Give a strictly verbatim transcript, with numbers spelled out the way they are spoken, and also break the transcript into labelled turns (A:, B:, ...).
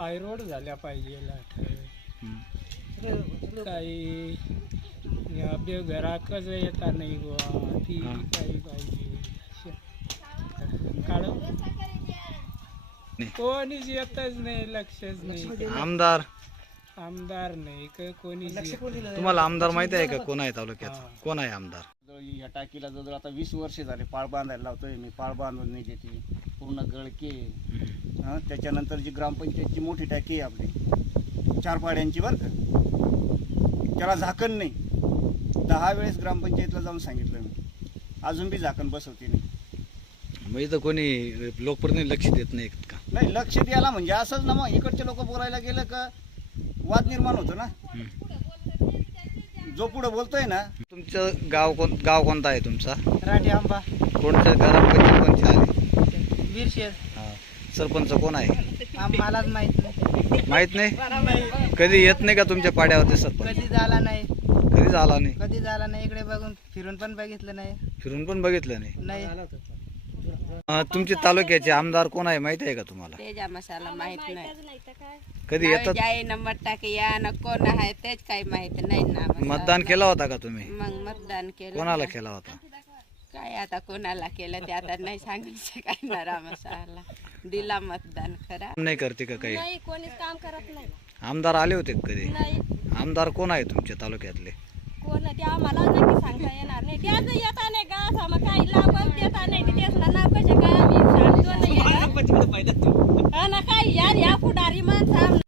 A: हाय road झाल्या पाहिजे काही या बेघराकच येता नाही गोवा ती काही पाहिजे काढ कोणीच येतच नाही लक्षच नाही
B: आमदार
A: आमदार नाही का कोणी
B: तुम्हाला आमदार माहिती आहे का कोण आहे तालुक्यात कोण आहे आमदार
C: ह्या टाकीला जवळ आता वीस वर्ष झाले पाळ बांधायला लावतोय मी पाळ बांधून नाही देते पूर्ण गळके हं, त्याच्यानंतर जी ग्रामपंचायतची मोठी टाकी आहे आपली चार पाड्यांची बरं का त्याला झाकण नाही दहा वेळेस ग्रामपंचायतला जाऊन सांगितलं मी अजून बी झाकण बसवते नाही
B: म्हणजे तर कोणी लोकप्रतिनिधी लक्ष देत नाही का
C: नाही लक्ष द्यायला म्हणजे असंच ना मग इकडचे लोक बोलायला गेलं का वाद निर्माण होतो ना जो पुढे बोलतोय ना
B: तुमचं गाव कोण गाव कोणता आहे तुमचा
A: राठी आंबा
B: कोणत्या ग्रामपंचायत कोणती आली
A: वीरशेर
B: हा. सरपंच कोण आहे
A: आम्हालाच माहित नाही
B: माहित नाही कधी येत नाही का तुमच्या पाड्यावरती सरपंच
A: कधी झाला नाही
B: कधी झाला नाही
A: कधी झाला नाही इकडे बघून फिरून पण बघितलं नाही
B: फिरून पण बघितलं नाही
A: नाही
B: अं, तुमच्या तालुक्याचे आमदार कोण आहे माहिती आहे का तुम्हाला
D: तेजा मसाला माहित नाही
B: कधी येतात
D: जाई नंबर टाकी या न कोण आहे तेच काही माहित नाही ना आम्हाला.
B: मतदान केला होता का तुम्ही
D: मग मतदान केलं
B: कोणाला केला होता
D: काय आता कोणाला केलं ते आता नाही सांगू शकणार मसाला दिला मतदान खरा
B: नाही करते का काही
E: नाही कोणीच काम करत नाही
B: आमदार आले होते का कधी
E: नाही
B: आमदार कोण आहे तुमच्या तालुक्यातले
E: कोण ते आम्हाला नक्की सांगता येणार नाही त्याच येता नाही का असं मग काही लाभ देता नाही ते त्याच नाव कशा काय आम्ही सांगतो नाही हा ना काय यार या पुढारी माणसं